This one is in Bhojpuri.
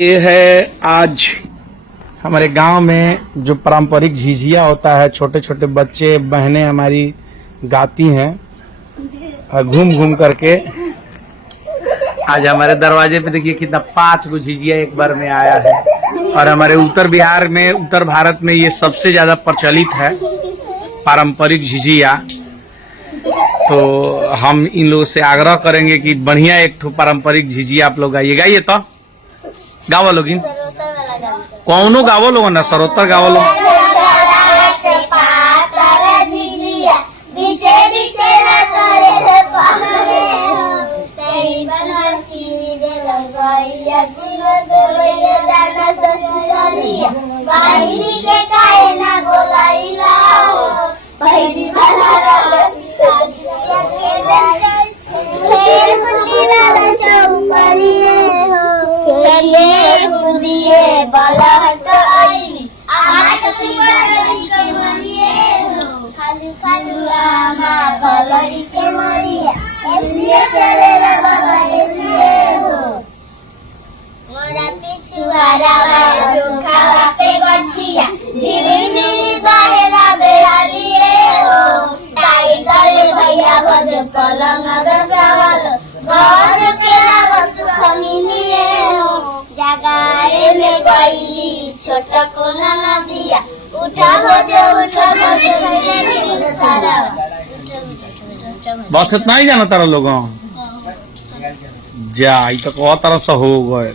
ये है आज हमारे गांव में जो पारंपरिक झिझिया होता है, छोटे छोटे बच्चे बहनें हमारी गाती हैं और घूम घूम करके। आज हमारे दरवाजे पे देखिए कितना 5 गो झिझिया एक बार में आया है। और हमारे उत्तर बिहार में, उत्तर भारत में ये सबसे ज्यादा प्रचलित है पारंपरिक झिझिया। तो हम इन लोगों से आग्रह करेंगे कि बढ़िया एक ठो पारंपरिक झिझिया आप लोग गाइए। गाइए तो गावा लोग, कौनो गावो लोग ना, सरोतर गावो लोग। छोटा कोना ना दिया उठा हो जो उठा बस इतना ही जाना तारा लोग जा, तो तरह से हो गए।